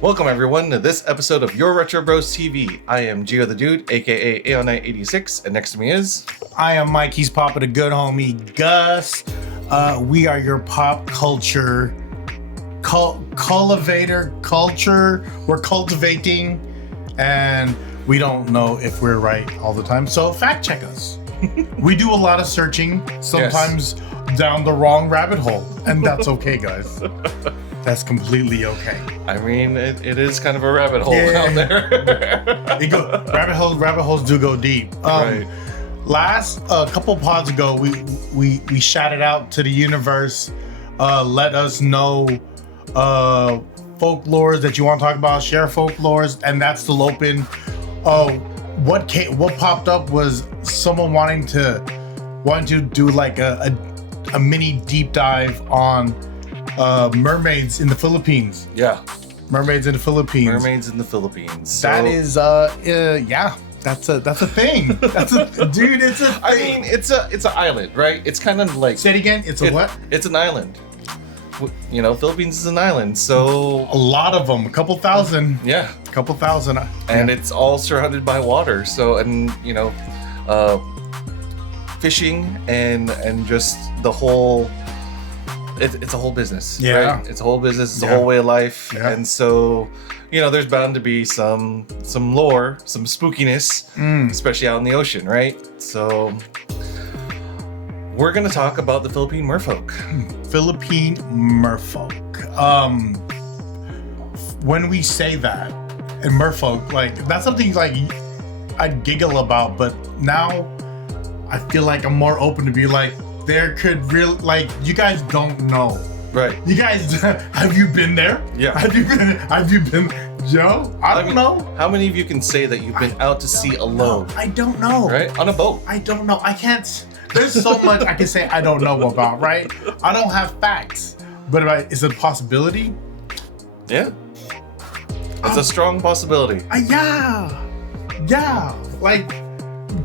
Welcome everyone to this episode of Your Retro Bros TV. I am Gio the Dude, aka AO986, and next to me is... I am Mikey's Papa, the good homie Gus. We are your pop culture cultivator culture. We're cultivating, and we don't know if we're right all the time, so fact check us. We do a lot of searching, sometimes down the wrong rabbit hole, and that's okay, guys. That's completely okay. I mean, it is kind of a rabbit hole out there. Rabbit holes do go deep. Right. Last couple pods ago, we shouted out to the universe. Let us know folklores that you want to talk about. Share folklores, and that's still open. What popped up was someone wanting to do like a mini deep dive on mermaids in the Philippines. Yeah. Mermaids in the Philippines. Mermaids in the Philippines. So, that is that's a thing. It's a thing. I mean, it's an island, right? It's kind of like... Say it again. It's what? It's an island. You know, Philippines is an island, so... A lot of them. A couple thousand. Yeah. A couple thousand. And it's all surrounded by water. So, and, you know, fishing and just the whole... It's a whole business, right? It's a whole business. It's a whole way of life, and so, you know, there's bound to be some lore, some spookiness, especially out in the ocean, right? So, we're gonna talk about the Philippine Merfolk. Philippine Merfolk. When we say that, and Merfolk, like that's something like I giggle about, but now I feel like I'm more open to be like. There could really, like, you guys don't know. Right. You guys, have you been there? Yeah. Have you been, Joe? I don't know. How many of you can say that you've been out to sea alone? I don't know. Right? On a boat. I don't know. I can't, there's so much I can say I don't know about, right? I don't have facts, but is it a possibility? Yeah. It's a strong possibility. Yeah. Like,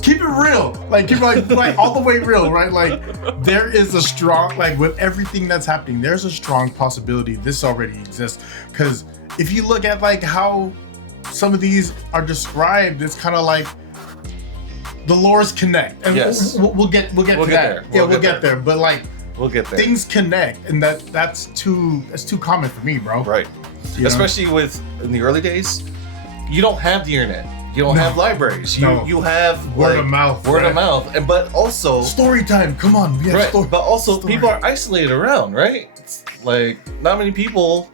keep it real, like keep it like all the way real, right? Like there is a strong, like with everything that's happening, there's a strong possibility this already exists. Because if you look at like how some of these are described, it's kind of like the lores connect, and we'll get to that. We'll get there. But like we'll get there. Things connect, and that's too common for me, bro. Right. Especially with in the early days, you don't have the internet. You don't have libraries. You have word of mouth. And but also story time. Come on, right? But also people are isolated around, right? It's like not many people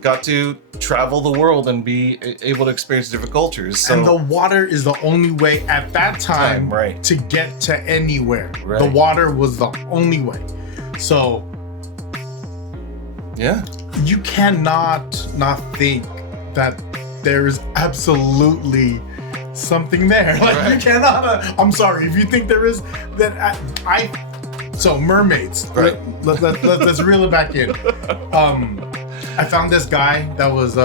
got to travel the world and be able to experience different cultures. So, and the water is the only way at that time right. to get to anywhere. Right. The water was the only way. So yeah, you cannot not think that there is absolutely something there. Like right. You cannot. I'm sorry if you think there is. That So mermaids. Right. Let's reel it back in. I found this guy that was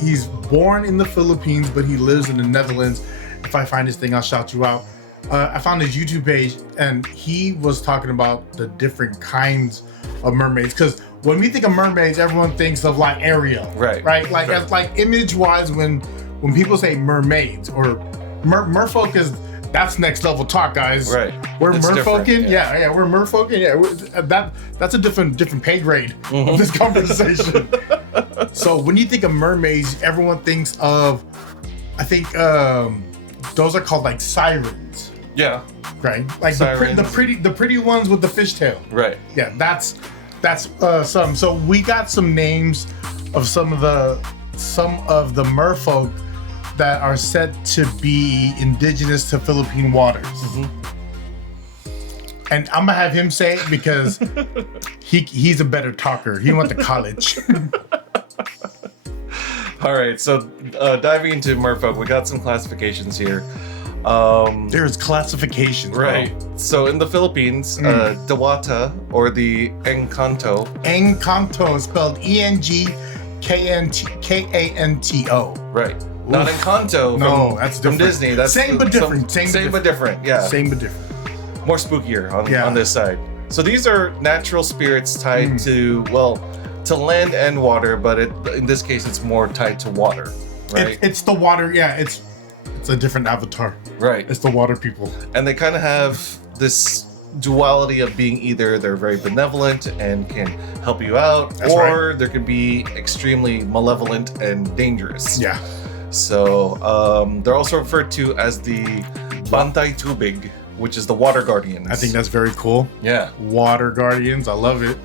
he's born in the Philippines, but he lives in the Netherlands. If I find this thing, I'll shout you out. I found his YouTube page, and he was talking about the different kinds of mermaids. Because when we think of mermaids, everyone thinks of like Ariel, right? Like as like image-wise, when people say mermaids or merfolk that's next level talk, guys. Right. We're merfolking. Yeah. We're merfolking. Yeah. That's a different pay grade of this conversation. So when you think of mermaids, everyone thinks of, I think those are called like sirens. Yeah. Right. Like the pretty ones with the fishtail. Right. Yeah. That's some. So we got some names of some of the merfolk that are said to be indigenous to Philippine waters. And I'm gonna have him say it because he's a better talker. He went to college. All right, so diving into Merfolk, we got some classifications here. There's classifications, right? Bro. So in the Philippines, Dewata or the Encanto. Encanto is spelled ENGKANTO. Right. Not Encanto. That's from Disney. That's same but different. Same but different. Yeah. Same but different. More spookier on this side. So these are natural spirits tied to to land and water, but in this case, it's more tied to water, right? It's the water. Yeah, it's a different avatar. Right. It's the water people. And they kind of have this duality of being either they're very benevolent and can help you out, or they can be extremely malevolent and dangerous. Yeah. So they're also referred to as the Bantay Tubig, which is the water guardians. I think that's very cool. Yeah. Water guardians. I love it.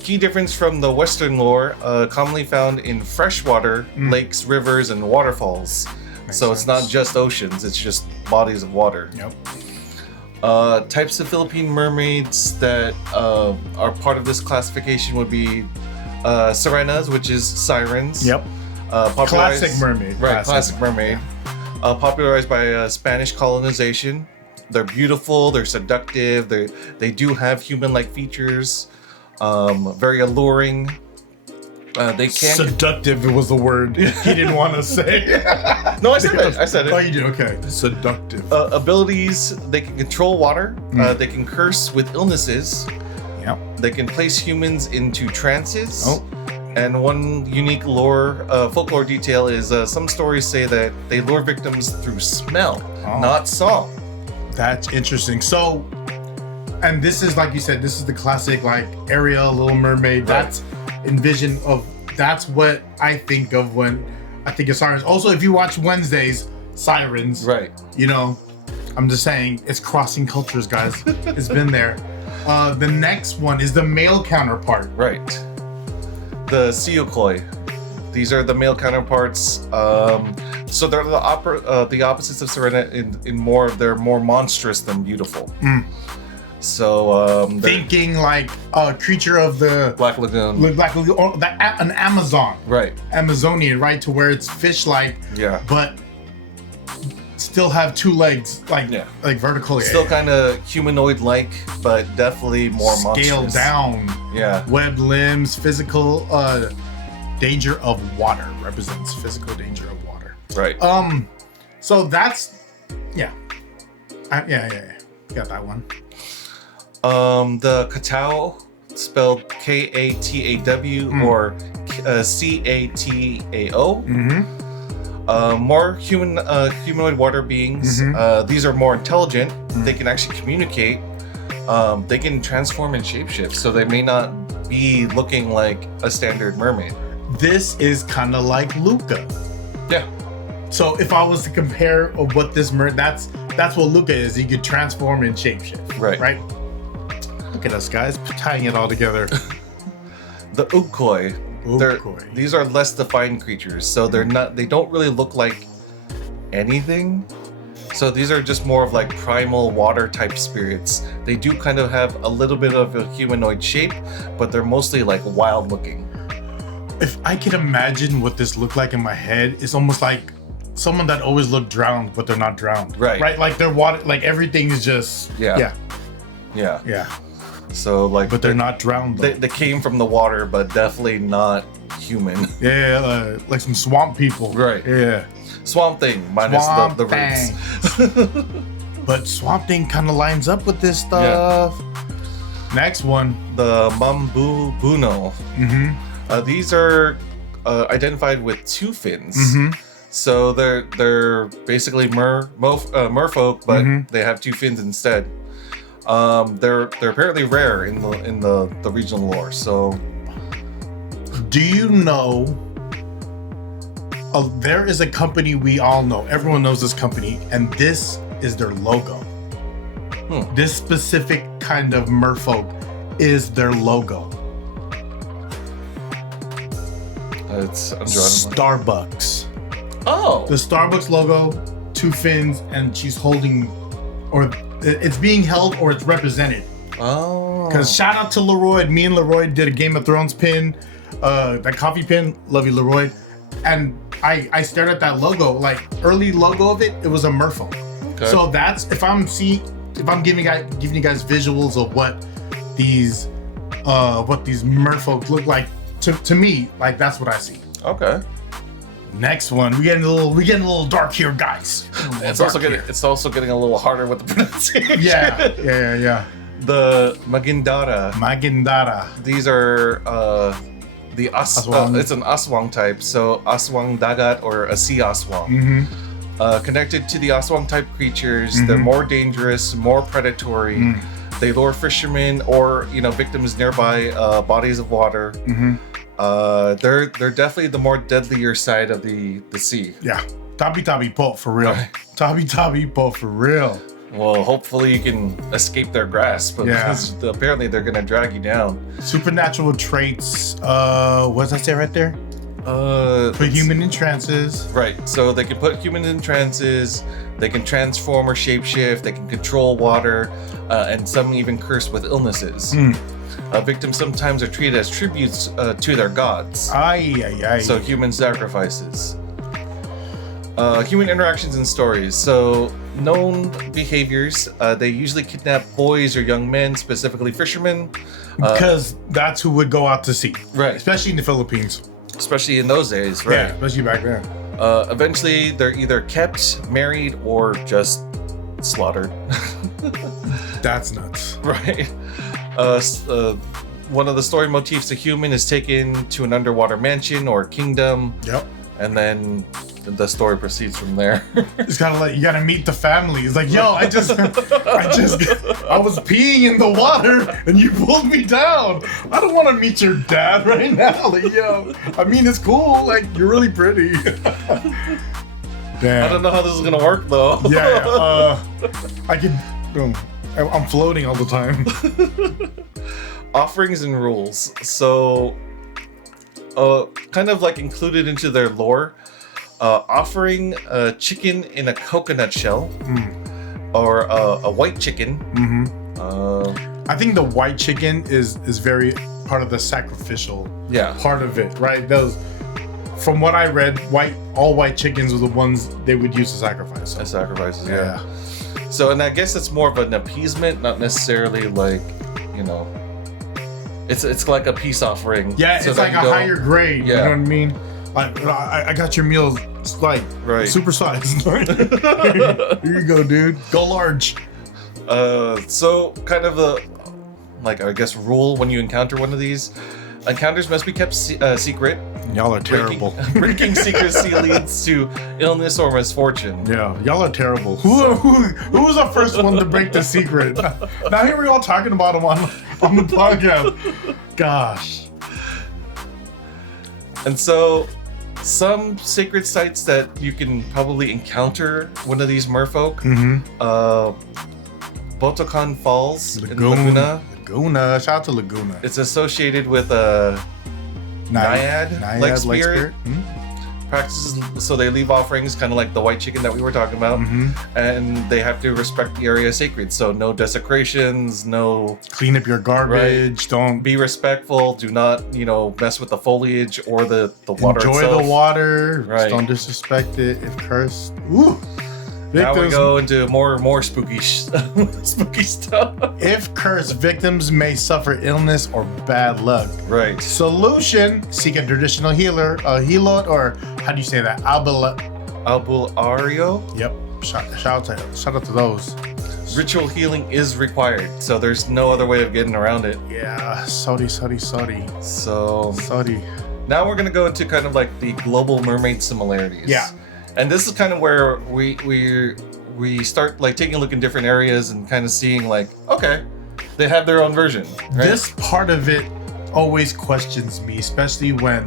Key difference from the Western lore, commonly found in freshwater lakes, rivers, and waterfalls. Makes sense. It's not just oceans, it's just bodies of water. Yep. Types of Philippine mermaids that are part of this classification would be sirenas, which is sirens. Yep. Classic mermaid. Right, classic mermaid. Yeah. Popularized by Spanish colonization. They're beautiful, they're seductive, they do have human-like features, very alluring. They can't. Seductive was the word he didn't want to say. No, I said it. Oh, you did? Okay. Seductive. Abilities, they can control water. They can curse with illnesses. Yep. They can place humans into trances. Oh. And one unique folklore detail is some stories say that they lure victims through smell, not song. That's interesting. So, and this is, like you said, this is the classic, like, Ariel, Little Mermaid. Right. That's what I think of when I think of sirens. Also, if you watch Wednesdays, sirens. Right. You know, I'm just saying, it's crossing cultures, guys. It's been there. The next one is the male counterpart. Right. The Siyokoi. These are the male counterparts. So they're the opposites of sirena in more. They're more monstrous than beautiful. So thinking like a creature of the Black Lagoon, or an Amazon, right? Amazonian, right? To where it's fish-like, yeah, but still have two legs, like vertically. Still kind of humanoid-like, but definitely more scaled monstrous. Down. Yeah, webbed limbs, physical danger of water represents physical danger of water. Right. So that's yeah. Got that one. The Katao, spelled K-A-T-A-W or C-A-T-A-O. More humanoid water beings. These are more intelligent. They can actually communicate. They can transform and shapeshift, so they may not be looking like a standard mermaid. This is kind of like Luca. Yeah. So if I was to compare what this that's what Luca is. He could transform and shapeshift. Right. Look at us, guys, tying it all together. The Ukoi. These are less defined creatures, so they don't really look like anything. So these are just more of like primal water type spirits. They do kind of have a little bit of a humanoid shape, but they're mostly like wild looking. If I could imagine what this looked like in my head, it's almost like someone that always looked drowned, but they're not drowned. Right. Like they're water, like everything is just Yeah. So like, but they're not drowned. They came from the water, but definitely not human. Yeah, like some swamp people. Right. Yeah. Swamp Thing minus the roots. But Swamp Thing kind of lines up with this stuff. Yeah. Next one, the Mambubuno. These are identified with two fins. So they're basically merfolk, but they have two fins instead. They're apparently rare in the regional lore. So, do you know? There is a company we all know. Everyone knows this company, and this is their logo. This specific kind of merfolk is their logo. I'm Starbucks. Oh, the Starbucks logo, two fins, and she's holding, or it's being held, or it's represented. Oh. Because shout out to Leroy. Me and Leroy did a Game of Thrones pin, that coffee pin. Love you, Leroy. And I stared at that logo, like early logo of it. It was a merfolk. Okay. So that's if I'm giving you guys visuals of what these merfolk look like to me, like that's what I see. Okay. Next one, we getting a little dark here, guys. It's also getting a little harder with the pronunciation. Yeah. The Magindara. These are the Aswang. it's an Aswang type, so Aswang Dagat or a sea Aswang. Connected to the Aswang type creatures, they're more dangerous, more predatory. They lure fishermen or victims nearby bodies of water. They're definitely the more deadlier side of the sea. Yeah, tabi po for real. Right. Tabi po for real. Well, hopefully you can escape their grasp, because apparently they're gonna drag you down. Supernatural traits. What does that say right there? Put human in trances. Right. So they can put humans in trances. They can transform or shapeshift. They can control water, and some even curse with illnesses. Victims sometimes are treated as tributes to their gods. So human sacrifices. Human interactions and stories. So known behaviors. They usually kidnap boys or young men, specifically fishermen. Because that's who would go out to sea. Right. Especially in the Philippines. Especially in those days, right? Yeah, especially back then. Eventually, they're either kept, married, or just slaughtered. That's nuts. Right. One of the story motifs, a human is taken to an underwater mansion or kingdom. Yep. And then the story proceeds from there. It's kind of like you gotta meet the family. It's like, yo, I was peeing in the water and you pulled me down. I don't want to meet your dad right now. Like, yo, I mean, it's cool. Like, you're really pretty. Damn. I don't know how this is gonna work though. I'm floating all the time. Offerings and rules. So, kind of like included into their lore. Offering a chicken in a coconut shell, or a white chicken. I think the white chicken is very part of the sacrificial part of it, right? Those, from what I read, all white chickens were the ones they would use to sacrifice. As sacrifices, yeah. So, and I guess it's more of an appeasement, not necessarily like, it's like a peace offering. Yeah, so it's like a higher grade. Yeah. You know what I mean? Like, I got your meals, like, super sized. Here you go, dude. Go large. So kind of I guess rule when you encounter one of these. Encounters must be kept secret. Y'all are terrible. Breaking secrecy leads to illness or misfortune. Yeah, y'all are terrible. Who was the first one to break the secret? Now here we're all talking about him on the podcast. Gosh. And so, some sacred sites that you can probably encounter one of these merfolk. Botocan Falls in Laguna. Shout out to Laguna. It's associated with a naiad-like spirit. Practices, so they leave offerings, kind of like the white chicken that we were talking about, and they have to respect the area sacred. So no desecrations, no clean up your garbage. Don't be respectful. Do not, mess with the foliage or the water. Enjoy itself. the water. Right. Don't disrespect it. If cursed, ooh. Now we go into more spooky stuff. If cursed, victims may suffer illness or bad luck. Right. Solution: seek a traditional healer, a helot, or how do you say that? Albulario. Yep. Shout out to those. Ritual healing is required, so there's no other way of getting around it. Yeah. Sorry. So sorry. Now we're gonna go into kind of like the global mermaid similarities. Yeah. And this is kind of where we start like taking a look in different areas and kind of seeing like, okay, they have their own version. Right? This part of it always questions me, especially when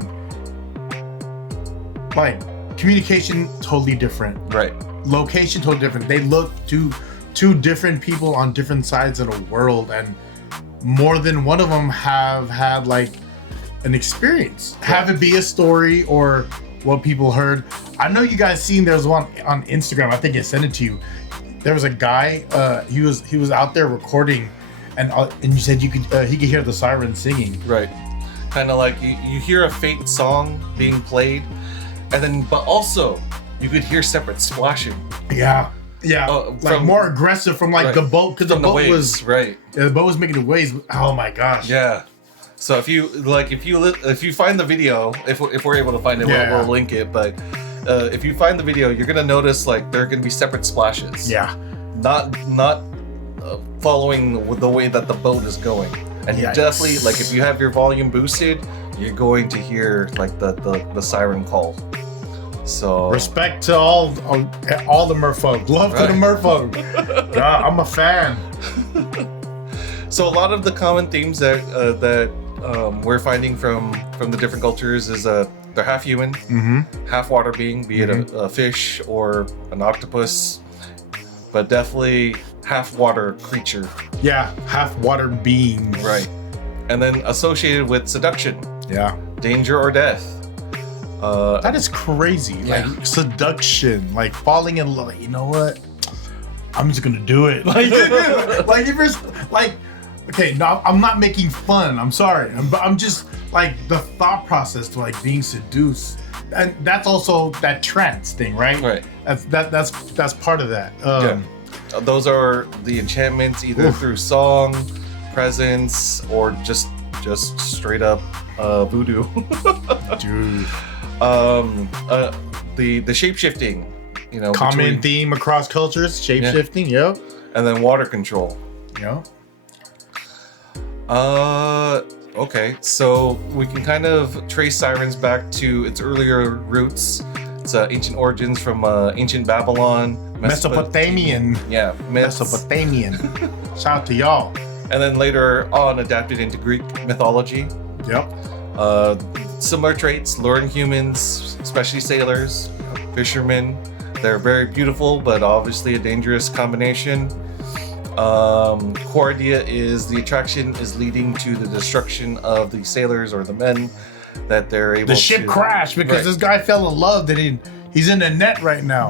like communication totally different. Right. Location totally different. They look to two different people on different sides of the world, and more than one of them have had like an experience. Yeah. Have it be a story or what people heard. I know you guys seen there's one on Instagram. I think I sent it to you. There was a guy. He was out there recording, and you said he could hear the siren singing. Right. Kind of like you hear a faint song being played, but also you could hear separate splashing. Yeah. Like more aggressive from like the boat, because the boat was right. Yeah, the boat was making the waves. Oh my gosh. Yeah. So if you find the video, if we're able to find it, we'll link it. But if you find the video, you're gonna notice like there are gonna be separate splashes. Yeah. Not following the way that the boat is going. And you definitely, like, if you have your volume boosted, you're going to hear like the siren call. So respect to all the merfolk. Love to the merfolk. God, I'm a fan. So a lot of the common themes that we're finding from the different cultures is they're half human, half water being, be it a fish or an octopus, but definitely half water creature. Yeah, half water being. Right. And then associated with seduction. Yeah. Danger or death. That is crazy. Yeah. Like seduction, like falling in love. Like, you know what? I'm just gonna do it. Like, like if it's like, okay, no, I'm not making fun. I'm sorry. I'm just like the thought process to like being seduced, and that's also that trance thing, right? Right. That's part of that. Those are the enchantments, either through song, presence, or just straight up voodoo. Dude. The shape-shifting, you know, common theme across cultures, shape-shifting. Yep. And then water control. Yeah. Okay, so we can kind of trace sirens back to its earlier roots. Its ancient origins from ancient Babylon, Mesopotamian. Yeah, myths. Mesopotamian. Shout out to y'all. And then later on adapted into Greek mythology. Yep. Similar traits, luring humans, especially sailors, fishermen. They're very beautiful, but obviously a dangerous combination. Core idea is the attraction is leading to the destruction of the sailors or the men that they're able to... The ship crashed because this guy fell in love that he's in the net right now.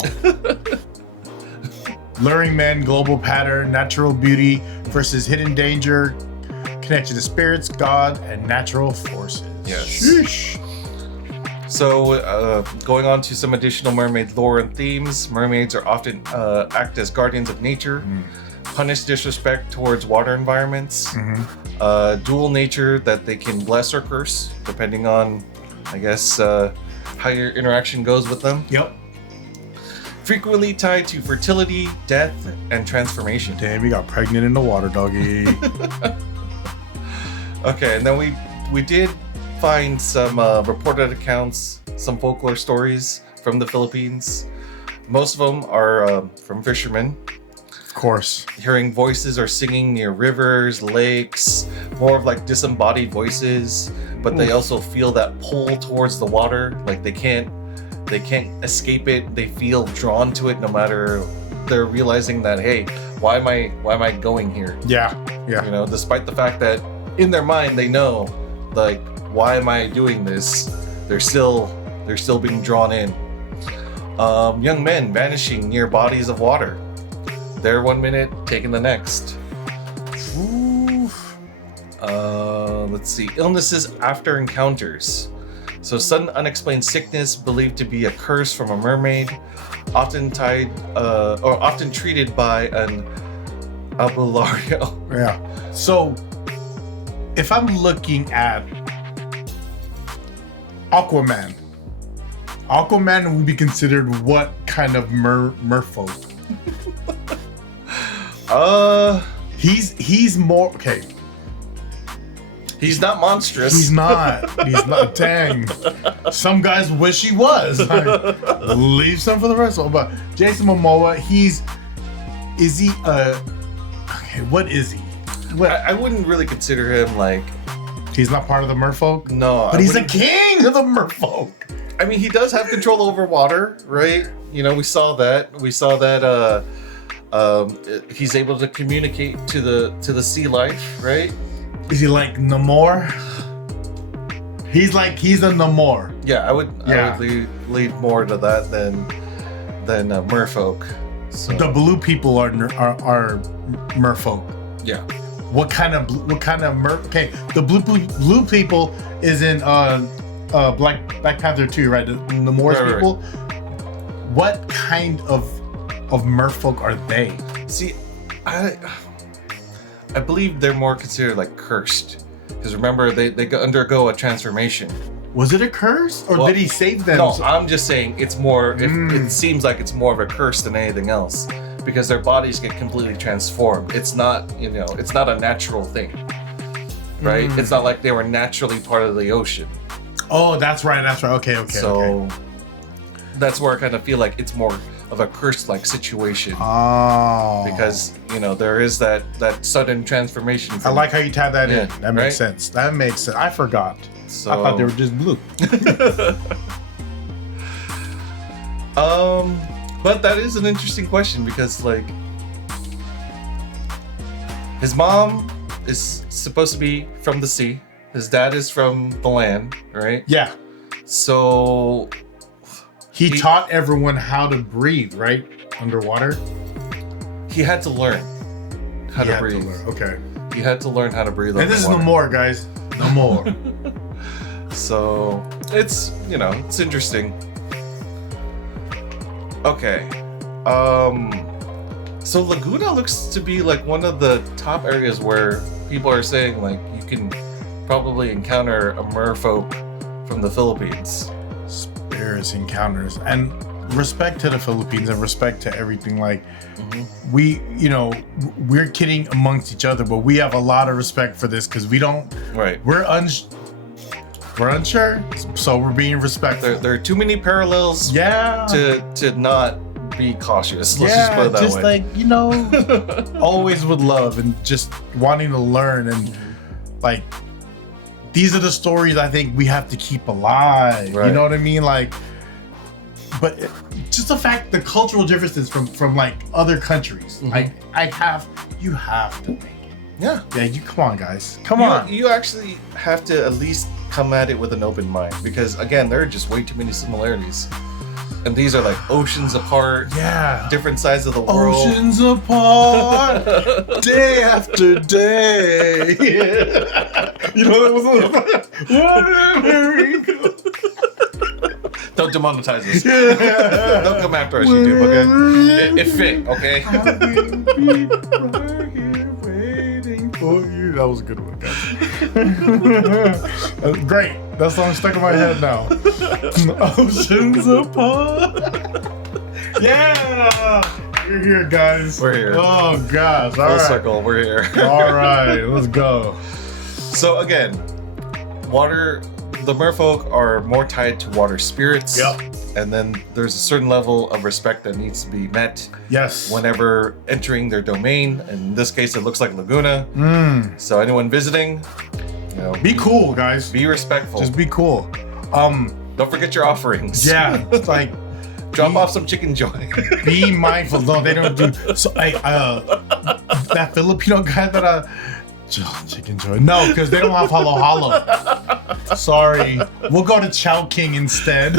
Luring men, global pattern, natural beauty versus hidden danger, connection to spirits, God, and natural forces. Yes. Sheesh. So, going on to some additional mermaid lore and themes, mermaids are often act as guardians of nature, punish disrespect towards water environments, dual nature that they can bless or curse, depending on, I guess, how your interaction goes with them. Yep. Frequently tied to fertility, death, and transformation. Damn, we got pregnant in the water, doggy. Okay, and then we did find some reported accounts, some folklore stories from the Philippines. Most of them are from fishermen. Of course. Hearing voices or singing near rivers, lakes, more of like disembodied voices, but they also feel that pull towards the water. Like they can't escape it. They feel drawn to it no matter. They're realizing that, hey, why am I going here? Yeah. You know, despite the fact that in their mind they know, like, why am I doing this? They're still being drawn in. Young men vanishing near bodies of water. They're 1 minute, taking the next. Let's see. Illnesses after encounters. So sudden unexplained sickness believed to be a curse from a mermaid, often treated by an albulario. Yeah. So if I'm looking at Aquaman would be considered what kind of merfolk? He's more okay. He's not monstrous. He's not. Dang. Some guys wish he was. Leave some for the rest of them. But Jason Momoa, is he okay, what is he? What? I wouldn't really consider him like... He's not part of the merfolk? No. But he's the king of the merfolk. I mean, he does have control over water, right? You know, we saw that. He's able to communicate to the sea life, right? Is he like Namor? He's a Namor. Yeah, I would lead more to that than merfolk. So. The blue people are merfolk. Yeah. What kind of okay, the blue people is in Black Panther 2, right? The Namor's people. Right. What kind of merfolk are they? See, I believe they're more considered like cursed, because remember they undergo a transformation. Was it a curse, or did he save them? No, I'm just saying it's more. It seems like it's more of a curse than anything else, because their bodies get completely transformed. It's not, it's not a natural thing, right? It's not like they were naturally part of the ocean. Oh, that's right. Okay. So that's where I kind of feel like it's more of a curse-like situation. Oh. Because, there is that sudden transformation. I like how you tied that in. That makes right? sense. That makes sense. I forgot. So, I thought they were just blue. But that is an interesting question because, like, his mom is supposed to be from the sea. His dad is from the land, right? Yeah. So he taught everyone how to breathe, right? Underwater. He had to learn how to breathe. Okay. He had to learn how to breathe. And this is no more, guys. No more. So it's it's interesting. Okay. So Laguna looks to be like one of the top areas where people are saying like you can probably encounter a merfolk from the Philippines. Spirits encounters, and respect to the Philippines and respect to everything. Like we're kidding amongst each other, but we have a lot of respect for this because we don't. Right. We're unsure, so we're being respectful. There are too many parallels. Yeah. To not be cautious. Let's just put it that just way. Like always with love and just wanting to learn and like. These are the stories I think we have to keep alive. Right. You know what I mean? Like, but just the fact, the cultural differences from like other countries. You have to make it. Yeah. Yeah. Come on, guys. Come on. You actually have to at least come at it with an open mind because again, there are just way too many similarities. And these are like oceans apart. Yeah. Different sides of the world. Oceans apart, day after day. You know that was Don't demonetize us. Don't come after us, YouTube, okay? It fit, okay? I will be right here waiting for you. That was a good one, guys. Great. That song stuck in my head now. Oceans apart. Yeah. We're here, guys. We're here. Oh, gosh. All Full right. circle, we're here. All right. Let's go. So again, the merfolk are more tied to water spirits. Yep. And then there's a certain level of respect that needs to be met. Yes. Whenever entering their domain. In this case, it looks like Laguna. So anyone visiting, be cool, guys. Be respectful. Just be cool. Don't forget your offerings. Yeah. It's like drop off some chicken joy. Be mindful. No, they don't do. So that Filipino guy that chicken joy. No, because they don't have halo halo. Sorry. We'll go to Chow King instead.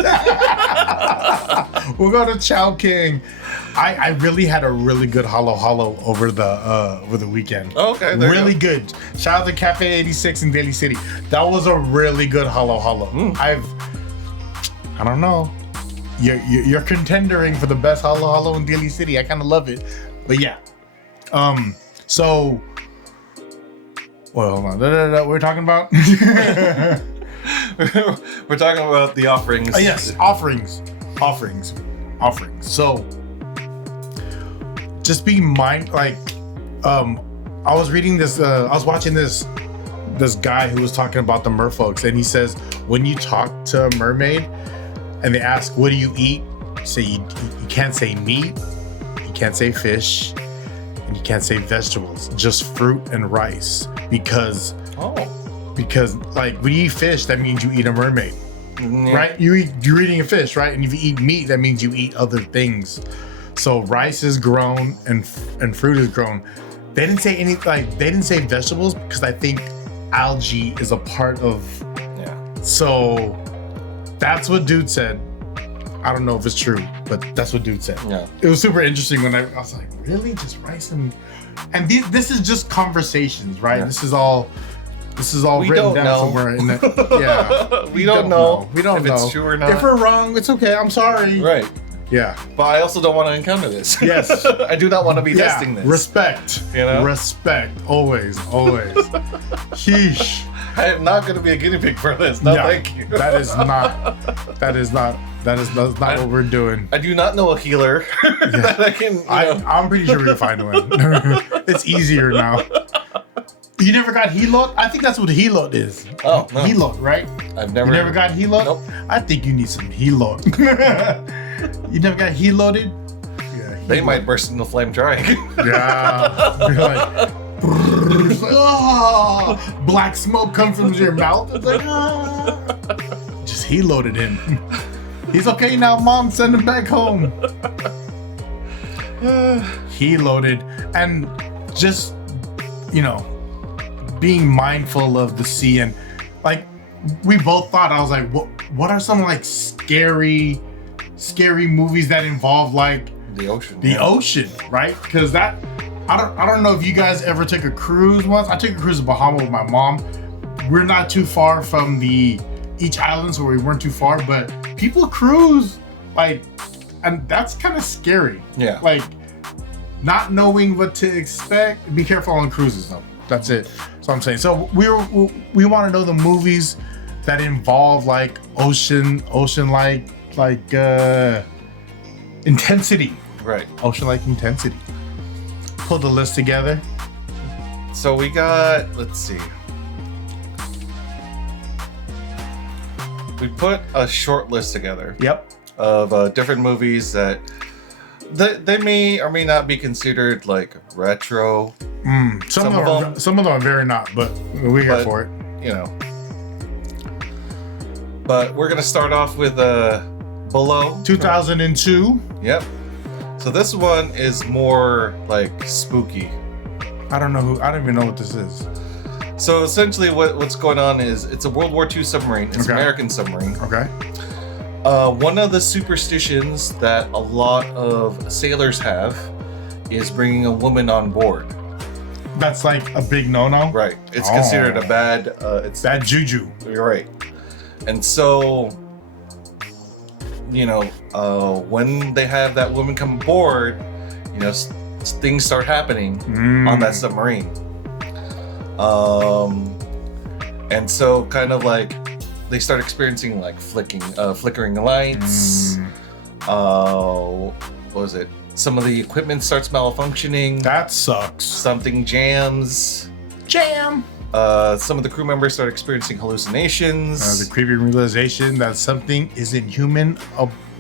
We'll go to Chow King. I really had a really good halo halo over the weekend. Oh, okay. Really good. Shout out to Cafe 86 in Daly City. That was a really good halo halo. I don't know. You're contendering for the best halo halo in Daly City. I kind of love it. But yeah. So well, hold on. What we're talking about? We're talking about the offerings. Yes, offerings. So just be I was reading this. I was watching this guy who was talking about the merfolks, and he says when you talk to a mermaid and they ask, "What do you eat?" Say you can't say meat, you can't say fish, and you can't say vegetables. Just fruit and rice, because like when you eat fish, that means you eat a mermaid, right? You're eating a fish, right? And if you eat meat, that means you eat other things. So rice is grown and fruit is grown. They didn't say they didn't say vegetables because I think algae is a part of. Yeah. So that's what dude said. I don't know if it's true, but that's what dude said. Yeah. It was super interesting when I was like, really, just rice and this is just conversations, right? Yeah. This is all written down somewhere in the, yeah. We don't know. We don't know if it's true or not. If we're wrong, it's okay. I'm sorry. Right. Yeah. But I also don't want to encounter this. Yes. I do not want to be testing this. Respect. Respect. Always. Sheesh. I am not going to be a guinea pig for this. No, thank you. That is not That's not what we're doing. I do not know a healer that I can. I'm pretty sure we can find one. It's easier now. You never got healed? I think that's what healed is. Oh, no. Healed, right? I've never. You never got healed? Nope. I think you need some healed. You never got healed? Yeah. They might burst into flame trying. Yeah. You're like, oh, black smoke comes from your mouth. It's like, just healed him. He's okay now, Mom. Send him back home. He loaded, and just, being mindful of the sea, and like we both thought, I was like, what are some like scary movies that involve like the ocean? The ocean, right? Because that I don't know if you guys ever took a cruise once. I took a cruise to Bahama with my mom. We're not too far from each island, so we weren't too far, but people cruise like, and that's kind of scary. Yeah. Like not knowing what to expect. Be careful on cruises though. That's it. That's what I'm saying. So we want to know the movies that involve like ocean like intensity. Right. Ocean like intensity. Pull the list together. So we got, let's see. We put a short list together. Yep. Of different movies that they may or may not be considered like retro. Some of them are very not, but we're here for it. But we're gonna start off with Below 2002. Yep. So this one is more like spooky. I don't even know what this is. So essentially what's going on is it's a World War II submarine. It's an American submarine. Okay. One of the superstitions that a lot of sailors have is bringing a woman on board. That's like a big no-no? Right. It's considered a bad... it's bad juju. You're right. And so, when they have that woman come aboard, things start happening on that submarine. And so kind of like they start experiencing like flickering lights. What was it? Some of the equipment starts malfunctioning. That sucks. Something jams. Jam! Some of the crew members start experiencing hallucinations. The creepy realization that something isn't human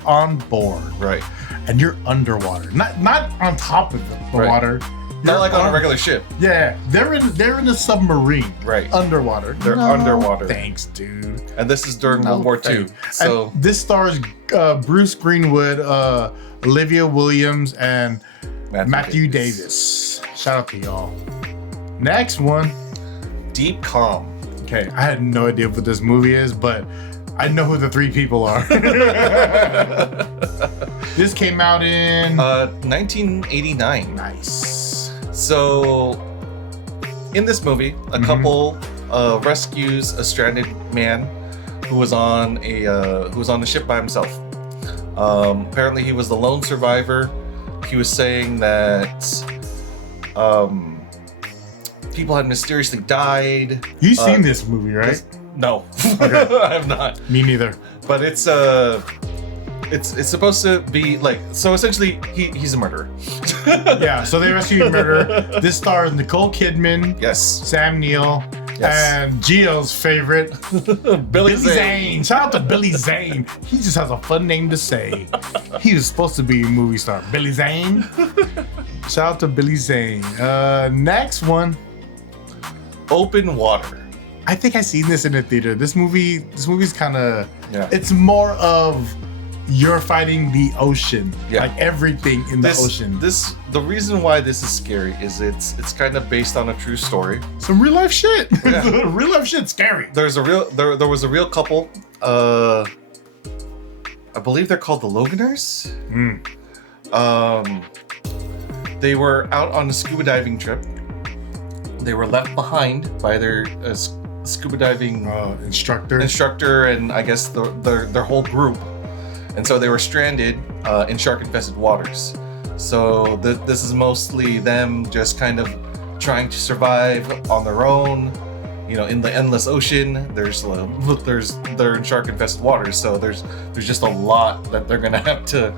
on board. Right. And you're underwater. Not on top of the water. Not like on a regular ship. Yeah. They're in a submarine. Right. Underwater. They're underwater. Thanks, dude. And this is during World War II. So and this stars Bruce Greenwood, Olivia Williams, and Matthew Davis. Shout out to y'all. Next one. Deep Calm. Okay, I had no idea what this movie is, but I know who the three people are. This came out in 1989. Nice. So in this movie, a couple rescues a stranded man who was on a ship by himself. Apparently he was the lone survivor. He was saying that people had mysteriously died. You've seen this movie, right? No. Okay. I have not. Me neither. But it's supposed to be like, so essentially he's a murderer. Yeah, so they rescued a murderer. This stars Nicole Kidman, yes, Sam Neill, and Gio's favorite, Billy Zane. Shout out to Billy Zane. He just has a fun name to say. He was supposed to be a movie star. Billy Zane. Shout out to Billy Zane. Next one. Open Water. I think I seen this in the theater. This movie's kind of, yeah. It's more of you're fighting the ocean, like everything in the ocean. The reason why this is scary is it's kind of based on a true story. Some real life shit. Yeah. Real life shit scary. There was a real couple. I believe they're called the Loganers. They were out on a scuba diving trip. They were left behind by their scuba diving instructor, and I guess their whole group. And so they were stranded in shark-infested waters. So this is mostly them just kind of trying to survive on their own, in the endless ocean. They're in shark infested waters, so there's just a lot that they're gonna have to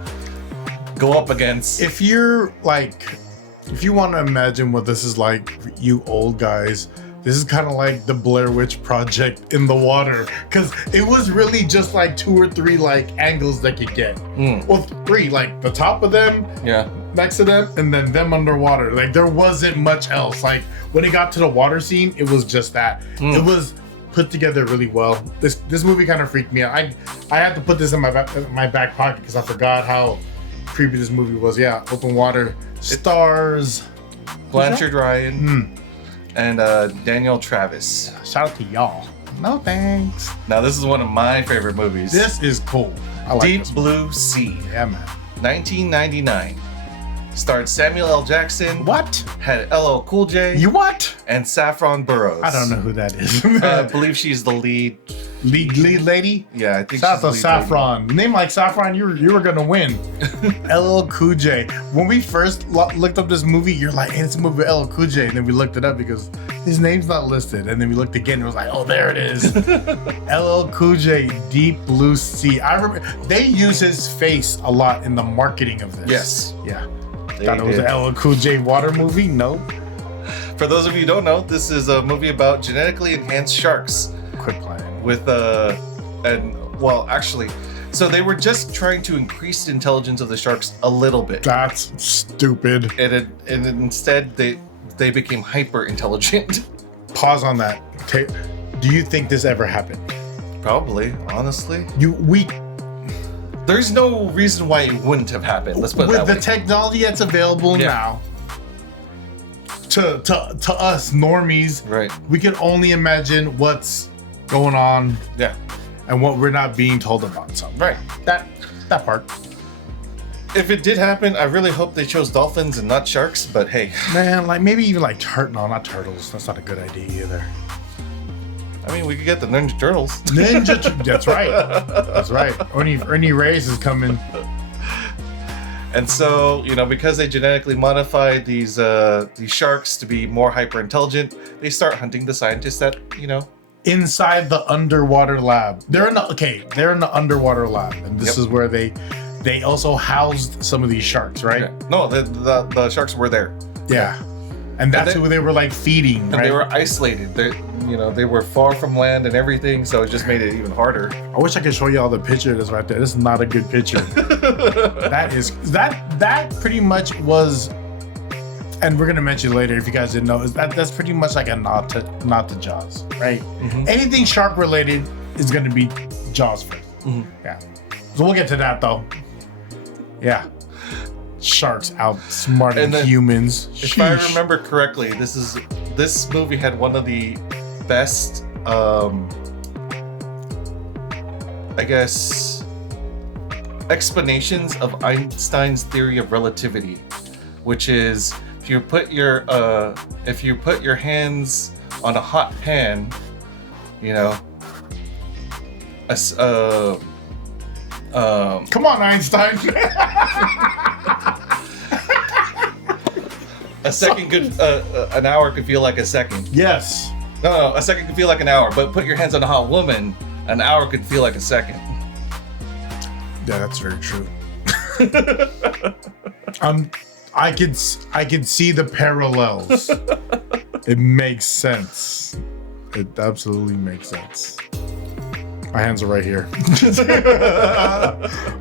go up against. If you want to imagine what this is like, you old guys, this is kind of like the Blair Witch Project in the water, because it was really just like 2 or 3 like angles they could get. Well, 3, like the top of them, next to them, and then them underwater. Like there wasn't much else. Like when it got to the water scene, it was just that. It was put together really well. This movie kind of freaked me out. I had to put this in my back pocket because I forgot how creepy this movie was. Yeah, open water, stars, Blanchard Ryan, and Daniel Travis. Shout out to y'all. No thanks. Now this is one of my favorite movies. This is cool. I like Deep this Blue Sea. Yeah, man. 1999. Starred Samuel L. Jackson. What? Had LL Cool J. You what? And Saffron Burrows. I don't know who that is. I believe she's the lead lady. Yeah, I think. Shout out to Saffron. Name like Saffron, you were gonna win. LL Cool J. When we first looked up this movie, you're like, hey, it's a movie with LL Cool J, and then we looked it up because his name's not listed, and then we looked again, and it was like, oh, there it is. LL Cool J, Deep Blue Sea. I remember they use his face a lot in the marketing of this. Yes. Yeah. Thought it was an LL Cool J water movie? Nope. For those of you who don't know, this is a movie about genetically enhanced sharks. Quit playing. With actually, so they were just trying to increase the intelligence of the sharks a little bit. That's stupid. And instead they became hyper intelligent. Pause on that. Do you think this ever happened? Probably, honestly. There's no reason why it wouldn't have happened. Let's put it that way. With the technology that's available now, to us normies, right? We can only imagine what's going on, and what we're not being told about. So, right, that part. If it did happen, I really hope they chose dolphins and not sharks. But hey, man, like maybe even like not turtles. That's not a good idea either. I mean, we could get the Ninja Turtles. That's right. That's right. Ernie Reyes is coming. And so, because they genetically modified these sharks to be more hyper intelligent, they start hunting the scientists that inside the underwater lab. They're in the underwater lab, and this is where they also housed some of these sharks, right? Okay. No, the sharks were there. Yeah. And that's who they were like feeding, and right? They were isolated. They were far from land and everything, so it just made it even harder. I wish I could show you all the picture of this right there. This is not a good picture. that pretty much was, and we're gonna mention later if you guys didn't know, that's pretty much like a nod to Jaws, right? Mm-hmm. Anything shark related is gonna be Jaws first. Mm-hmm. Yeah. So we'll get to that though. Yeah. Sharks outsmarting humans. If I remember correctly, this movie had one of the best, explanations of Einstein's theory of relativity, which is if you put your hands on a hot pan, come on, Einstein. An hour could feel like a second. Yes. No, a second could feel like an hour, but put your hands on a hot woman, an hour could feel like a second. Yeah, that's very true. I could see the parallels. It makes sense. It absolutely makes sense. My hands are right here.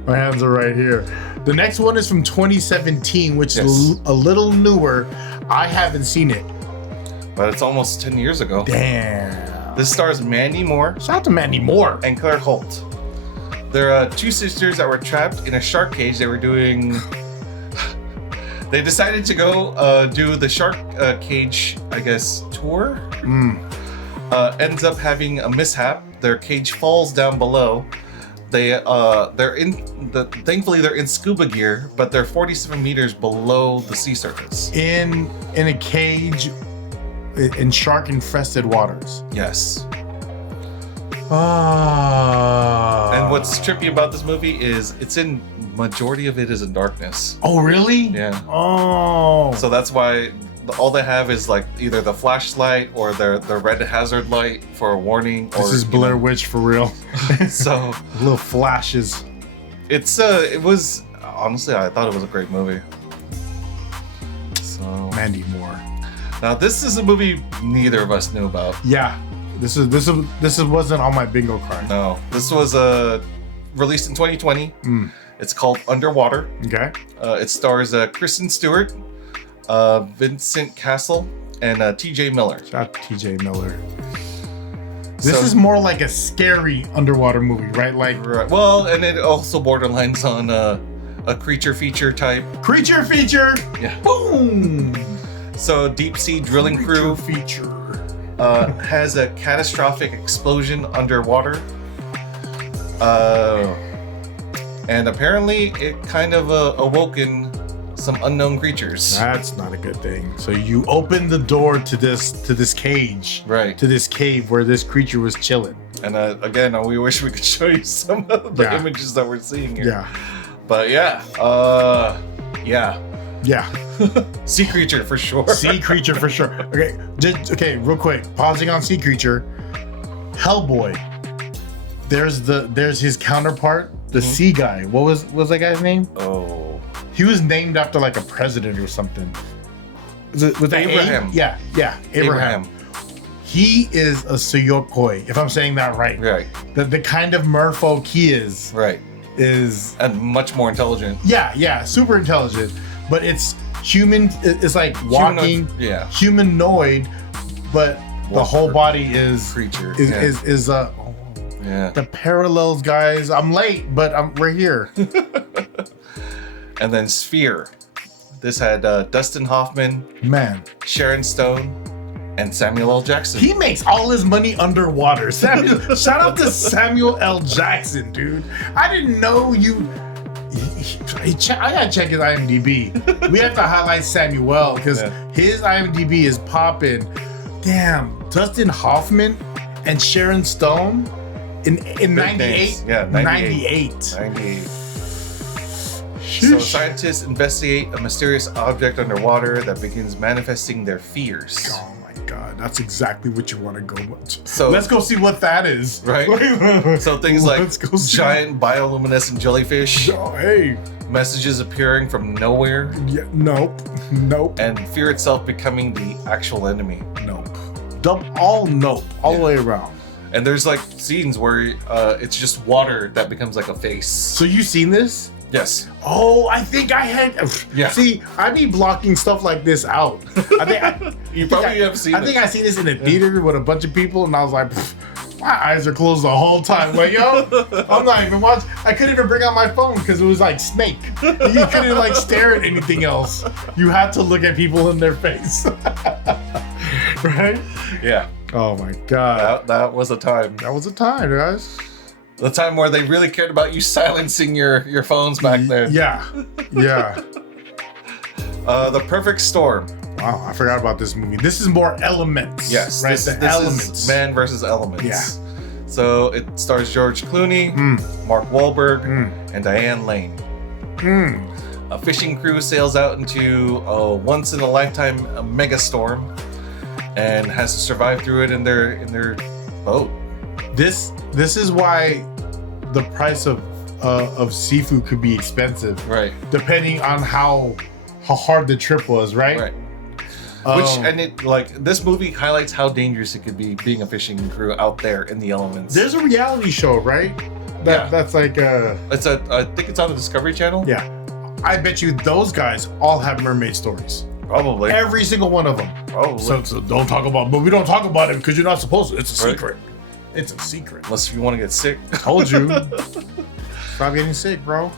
My hands are right here. The next one is from 2017, which is a little newer. I haven't seen it. But it's almost 10 years ago. Damn. This stars Mandy Moore. Shout out to Mandy Moore. And Claire Holt. They're two sisters that were trapped in a shark cage. They decided to go do the shark cage, tour. Ends up having a mishap. Their cage falls down below. Thankfully they're in scuba gear, but they're 47 meters below the sea surface. In a cage in shark infested waters. Yes. And what's trippy about this movie is majority of it is in darkness. Oh really? Yeah. Oh. So that's why all they have is like either the flashlight or the red hazard light for a warning. This is Blair Witch for real. So little flashes. It was honestly, I thought it was a great movie. So Mandy Moore. Now this is a movie neither of us knew about. Yeah, this wasn't on my bingo card. No, this was released in 2020. It's called Underwater. Okay. It stars Kristen Stewart, Vincent Castle, and T.J. Miller. Shout out to T.J. Miller. This is more like a scary underwater movie, right? Like, right. Well, and it also borderlines on a creature feature type. Creature feature. Yeah. Boom. So deep sea drilling crew feature has a catastrophic explosion underwater. And apparently it kind of awoken some unknown creatures. That's not a good thing. So you open the door to this cage, right? To this cave where this creature was chilling. And again, we wish we could show you some of the images that we're seeing here. Yeah. But yeah. Sea creature for sure. Sea creature for sure. Okay, real quick. Pausing on sea creature. Hellboy. There's his counterpart, the sea guy. What was that guy's name? Oh. He was named after like a president or something. Was Abraham? Yeah, Abraham. He is a Suyokoi, if I'm saying that right. Right. The kind of merfolk he is. Right. Is and much more intelligent. Yeah, super intelligent. But it's human. It's like walking. Humanoid, but the whole body is creature. Yeah. The parallels, guys. I'm late, but we're here. And then Sphere. This had Dustin Hoffman, Sharon Stone, and Samuel L. Jackson. He makes all his money underwater. Shout out to Samuel L. Jackson, dude. I didn't know you. I gotta check his IMDb. We have to highlight Samuel because his IMDb is popping. Damn, Dustin Hoffman and Sharon Stone in 98. Yeah, 98. So scientists investigate a mysterious object underwater that begins manifesting their fears. Oh my God, that's exactly what you want to go with. So let's go see what that is. Right? So things like giant bioluminescent jellyfish. Oh, hey. Messages appearing from nowhere. Yeah, nope. And fear itself becoming the actual enemy. Nope. All the way around. And there's like scenes where it's just water that becomes like a face. So you seen this? Yes. Oh, I think I had. Yeah. See, I be blocking stuff like this out. You probably have seen. I think I seen this in a theater with a bunch of people, and I was like, my eyes are closed the whole time. Like, yo, I'm not even watching. I couldn't even bring out my phone because it was like Snake. You couldn't like stare at anything else. You had to look at people in their face. Right? Yeah. Oh my God. That was a time. That was a time, guys. The time where they really cared about you silencing your phones back there. Yeah. The Perfect Storm. Wow, I forgot about this movie. This is more elements. Yes, right? This is man versus elements. Yeah. So it stars George Clooney, Mark Wahlberg, and Diane Lane. A fishing crew sails out into a once-in-a-lifetime mega storm and has to survive through it in their boat. This is why the price of seafood could be expensive, right? Depending on how hard the trip was, right? Right. This movie highlights how dangerous it could be being a fishing crew out there in the elements. There's a reality show, right? That's like I think it's on the Discovery Channel. Yeah, I bet you those guys all have mermaid stories. Probably every single one of them. Probably. So don't talk about, but we don't talk about it because you're not supposed to. It's a secret. It's a secret. Unless you want to get sick. Told you. Stop getting sick, bro.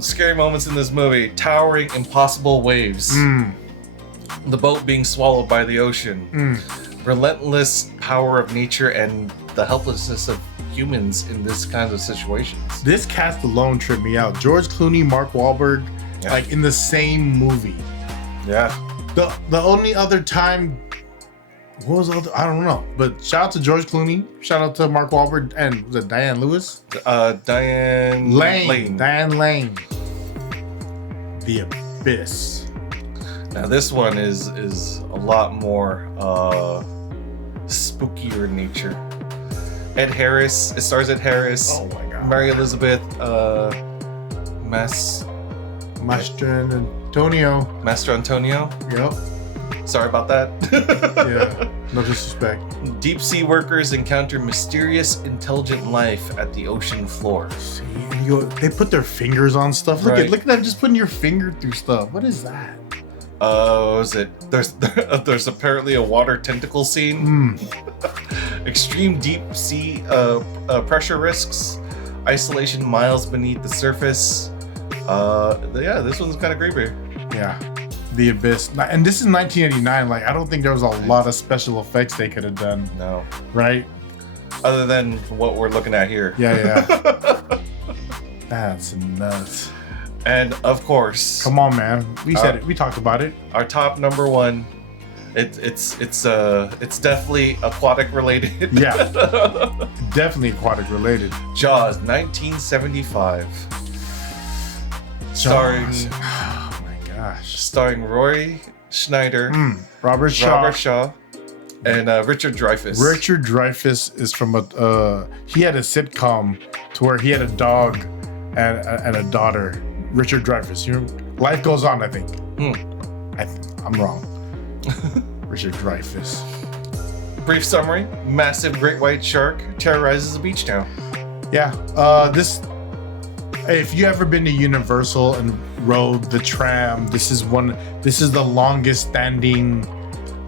Scary moments in this movie. Towering, impossible waves. The boat being swallowed by the ocean. Relentless power of nature and the helplessness of humans in this kind of situations. This cast alone tripped me out. George Clooney, Mark Wahlberg, like in the same movie. Yeah. The only other time, what was the other? I don't know. But shout out to George Clooney. Shout out to Mark Wahlberg and was it Diane Lewis? Diane Lane. Diane Lane. The Abyss. Now this one is a lot more spookier in nature. Ed Harris. It stars Ed Harris. Oh my god. Mary Elizabeth Master Antonio. Yep. Sorry about that. Yeah. No disrespect. Deep sea workers encounter mysterious, intelligent life at the ocean floor. See, they put their fingers on stuff. Look at them just putting your finger through stuff. What is that? Is it? There's apparently a water tentacle scene. Extreme deep sea pressure risks. Isolation miles beneath the surface. Yeah, this one's kind of creepy. Yeah. The Abyss. And this is 1989. Like, I don't think there was a lot of special effects they could have done. No. Right? Other than what we're looking at here. Yeah. That's nuts. And of course, come on, man. We said it. We talked about it. Our top number one. It's definitely aquatic related. Yeah. Definitely aquatic related. Jaws, 1975. Starring Roy Schneider, Robert Shaw, and Richard Dreyfuss. Richard Dreyfuss is from he had a sitcom to where he had a dog and a daughter. Richard Dreyfuss. Life Goes On, I think. I'm wrong. Richard Dreyfuss. Brief summary: massive great white shark terrorizes a beach town. Yeah. If you ever been to Universal and rode the tram, this is the longest standing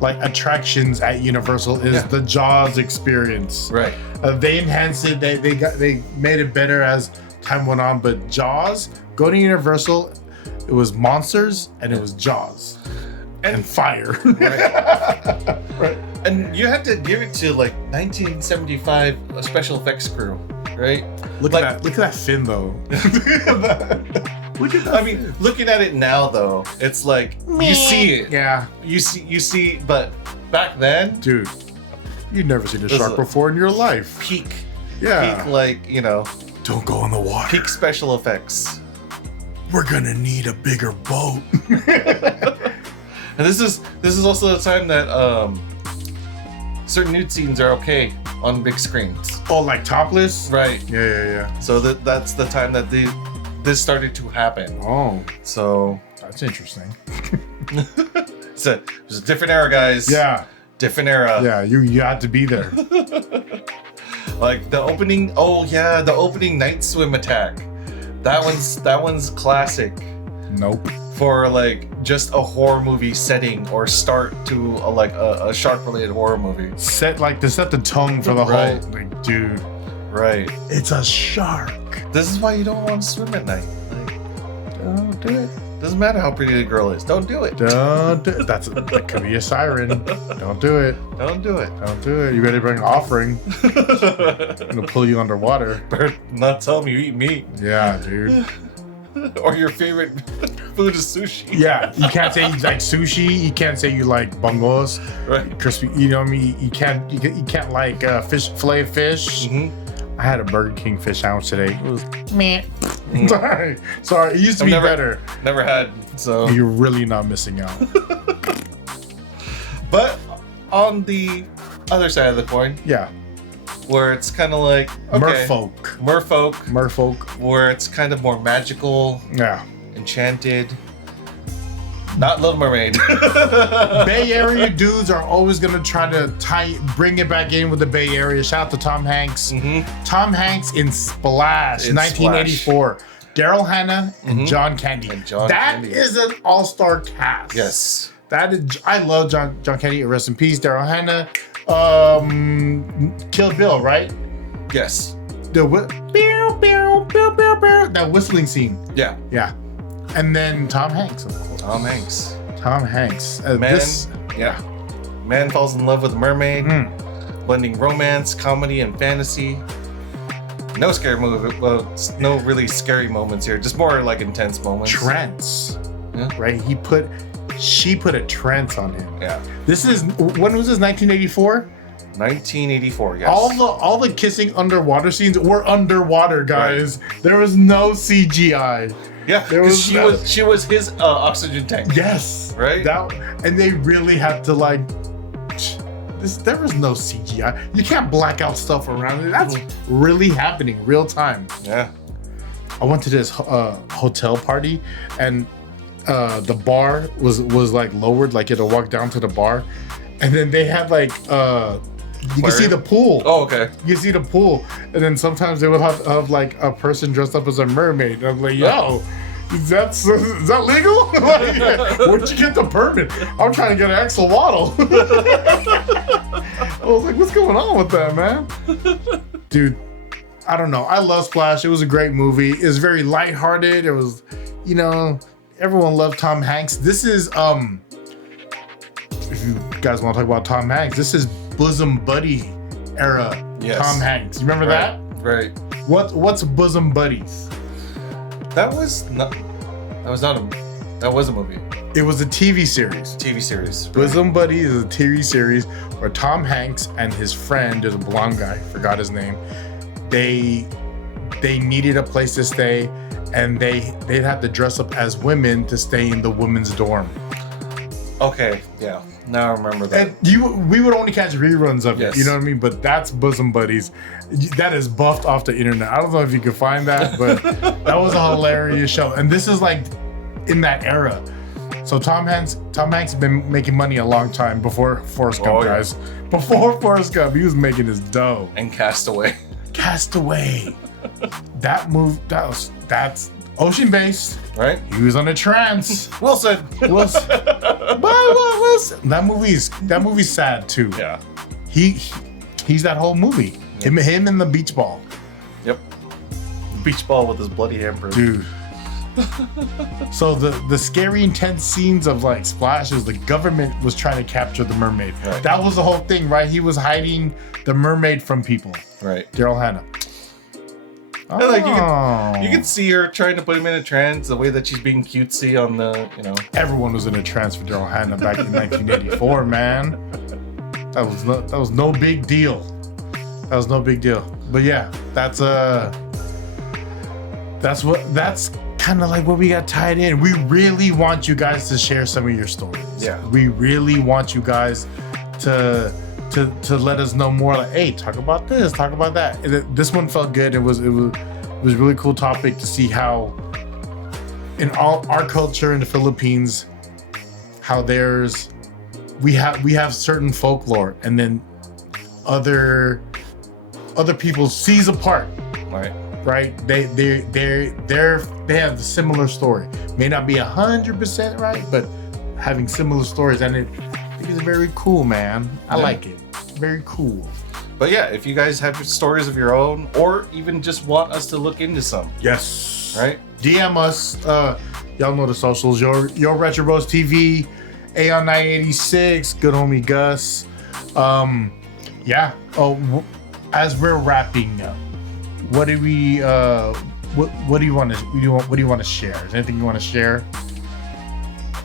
attractions at Universal is the Jaws experience. Right. They enhanced it. They made it better as time went on. But Jaws, go to Universal, it was monsters and it was Jaws and fire. Right. Right. And you had to give it to 1975 special effects crew, right? Look at that fin though. Looking at it now though, it's you see it. Yeah. You see, but back then, dude, you'd never seen a shark before in your life. Peak. Yeah. Peak, don't go in the water. Peak special effects. We're gonna need a bigger boat. And this is also the time that certain nude scenes are okay on big screens. Oh, topless? Right. Yeah. So that's the time that this started to happen. Oh. So that's interesting. It was a different era, guys. Yeah. Different era. Yeah, you had to be there. The opening. Oh yeah, the opening night swim attack. That one's classic. Nope. For just a horror movie setting or start to a shark related horror movie. Set to set the tone for the whole dude. Right. It's a shark. This is why you don't want to swim at night. Don't do it. Doesn't matter how pretty the girl is. Don't do it. Don't do it. That could be a siren. Don't do it. Don't do it. Don't do it. You better bring an offering. I'm gonna pull you underwater. Better not tell me you eat meat. Yeah, dude. Or your favorite food is sushi. Yeah, you can't say you like sushi. You can't say you like bungos, right? Crispy. You know what I mean? You can't like fish, fillet of fish. I had a Burger King fish sandwich today. It was meh. Sorry. It used to be better. Never had. So you're really not missing out. But on the other side of the coin, yeah. Where it's kind of Merfolk, where it's kind of more magical, enchanted. Not Little Mermaid. Bay Area dudes are always gonna try to bring it back in with the Bay Area. Shout out to Tom Hanks. Tom Hanks in Splash, 1984. Daryl Hannah and John Candy. That is an all-star cast. Yes. I love John Candy. Rest in peace, Daryl Hannah. Kill Bill, right? Yes. That whistling scene. Yeah. And then Tom Hanks, of course. Tom Hanks. Man falls in love with a mermaid, blending romance, comedy, and fantasy. No scary movie. Well, no really scary moments here. Just more intense moments. Trance. Yeah. Right. She put a trance on him. Yeah. When was this? 1984. 1984. Yes. All the kissing underwater scenes were underwater, guys. Right. There was no CGI. Yeah, because she was his oxygen tank. Yes. Right? And they really had to like, there was no CGI. You can't black out stuff around it. That's really happening real time. Yeah. I went to this hotel party, and the bar was like lowered, like you had to walk down to the bar, and then they had like you can see the pool. Oh, okay. You can see the pool, and then sometimes they would have like a person dressed up as a mermaid. I'm like, yo, is that legal? Like, where'd you get the permit? I'm trying to get an axolotl. I was like, what's going on with that, man? Dude, I don't know. I love Splash. It was a great movie. It was very lighthearted. It was, everyone loved Tom Hanks. This is, if you guys want to talk about Tom Hanks, this is bosom buddy era Tom Hanks. You remember that? Right. What's bosom buddies? That was a movie. It was a TV series. TV series. Right. Bosom Buddies is a TV series where Tom Hanks and his friend, there's a blonde guy, forgot his name, they needed a place to stay, and they'd have to dress up as women to stay in the women's dorm. Okay, yeah. Now I remember that. And we would only catch reruns of it, you know what I mean? But that's Bosom Buddies. That is buffed off the internet. I don't know if you can find that, but that was a hilarious show. And this is like in that era. So Tom Hanks has been making money a long time before Forrest Gump, guys. Before Forrest Gump, he was making his dough. And Castaway. That move, that's ocean-based. Right. He was on a trance. Wilson. But that movie's sad too. Yeah. He's that whole movie. Him and the beach ball. Yep. Beach ball with his bloody handprint. Dude. So the scary intense scenes of like splashes, the government was trying to capture the mermaid. Right. That was the whole thing, right? He was hiding the mermaid from people. Right. Daryl Hannah. And like you can see her trying to put him in a trance, the way that she's being cutesy on the, Everyone was in a trance for Daryl Hannah back in 1984, man. That was no big deal. That was no big deal. But yeah, that's kind of like what we got tied in. We really want you guys to share some of your stories. Yeah. We really want you guys to let us know more. Like, hey, talk about this, talk about that. This one felt good. It was a really cool topic to see how in all our culture in the Philippines, how we have certain folklore, and then other people sees a part. Right? They have a similar story. May not be 100% right, but having similar stories, and it is very cool, man. I like it. Very cool. But yeah, if you guys have stories of your own, or even just want us to look into some. Yes. Right? DM us. Y'all know the socials. Your Retro Bros TV, Aeon 986, good homie Gus. Yeah. Oh, as we're wrapping up, what do we what do you want to share? Is there anything you want to share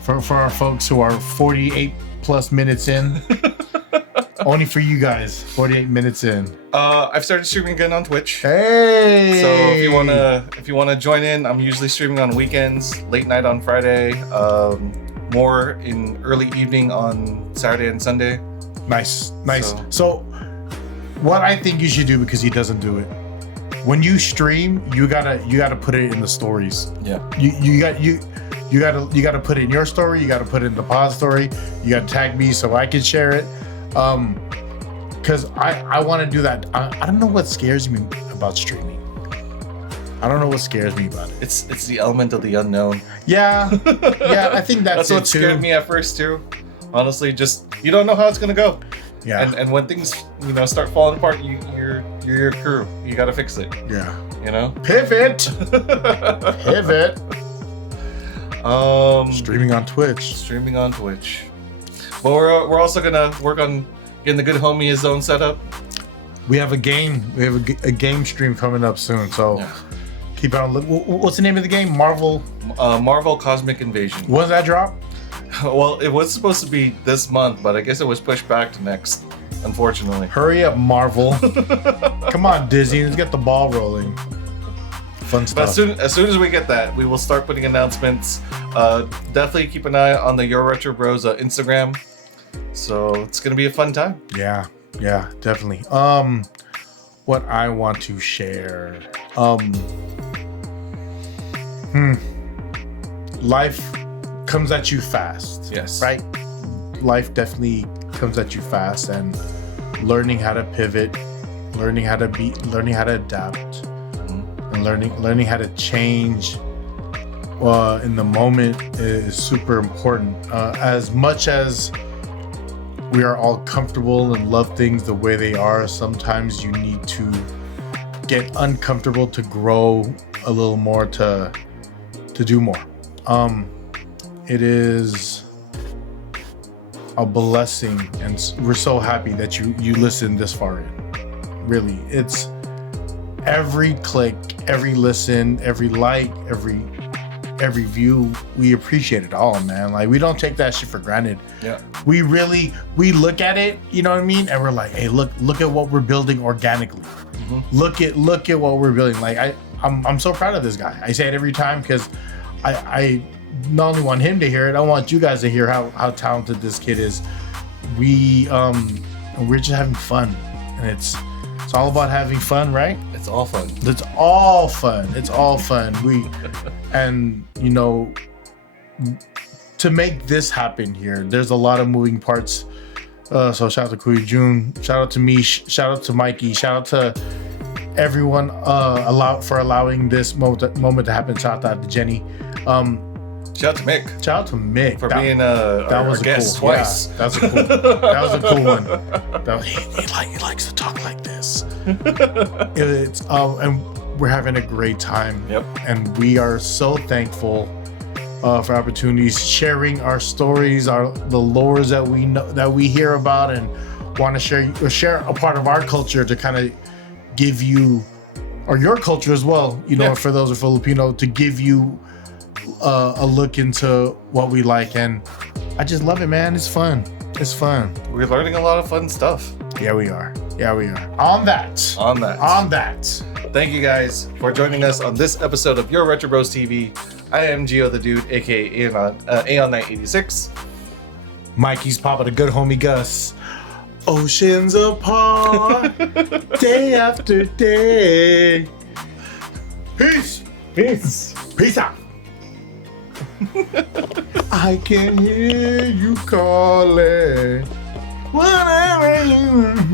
for our folks who are 48 plus minutes in? Only for you guys, 48 minutes in. I've started streaming again on Twitch. Hey! So if you wanna join in, I'm usually streaming on weekends, late night on Friday, more in early evening on Saturday and Sunday. Nice. So what I think you should do, because he doesn't do it, when you stream, you gotta put it in the stories. Yeah. You gotta put it in your story. You gotta put it in the pod story. You gotta tag me so I can share it. Because I want to do that. I don't know what scares me about streaming. I don't know what scares me about it. It's the element of the unknown. Yeah, I think that's what scared me at first too. Honestly, just you don't know how it's gonna go. Yeah. And when things start falling apart, you're your crew. You gotta fix it. Yeah. Pivot. Streaming on Twitch. But we're also gonna work on getting the good homie his own setup. We have a game. We have a game stream coming up soon. So keep on look. What's the name of the game? Marvel Cosmic Invasion. When does that drop? Well, it was supposed to be this month, but I guess it was pushed back to next, unfortunately. Hurry up, Marvel. Come on, Disney. Let's get the ball rolling. Fun stuff. But as soon as we get that, we will start putting announcements. Definitely keep an eye on the Your Retro Bros Instagram. So it's gonna be a fun time. Yeah, definitely. What I want to share. Life comes at you fast. Yes. Right? Life definitely comes at you fast, and learning how to pivot, learning how to adapt, and learning how to change in the moment is super important. As much as we are all comfortable and love things the way they are, sometimes you need to get uncomfortable to grow a little more, to do more. It is a blessing, and we're so happy that you listened this far in. Really, it's every click, every listen, every like, every view. We appreciate it all, man. Like, we don't take that shit for granted. Yeah. We look at it, you know what I mean, and we're like, hey, look at what we're building organically. Look at what we're building. Like, I'm so proud of this guy. I say it every time because I not only want him to hear it, I want you guys to hear how talented this kid is. We're just having fun, and it's all about having fun, right? It's all fun. It's all fun. It's all fun. And you know, to make this happen here, there's a lot of moving parts. So shout out to Kuya June, shout out to me, shout out to Mikey, shout out to everyone for allowing this moment to happen. Shout out to Jenny. Shout out to Mick. Shout out to Mick for being our guest twice. Yeah, that was a cool one. He likes to talk like this. It's and we're having a great time. Yep. And we are so thankful for opportunities, sharing our stories, the lores that we know, that we hear about, and want to share a part of our culture to kind of give you, or your culture as well. You know, for those who are Filipino, to give you a look into what we like. And I just love it, man. It's fun. We're learning a lot of fun stuff. Yeah, we are. On that. Thank you guys for joining us on this episode of Your Retro Bros TV. I am Gio the Dude, aka Aeon Knight 86. Mikey's Papa, the good homie Gus. Oceans apart, day after day. Peace out. I can hear you calling. Whatever you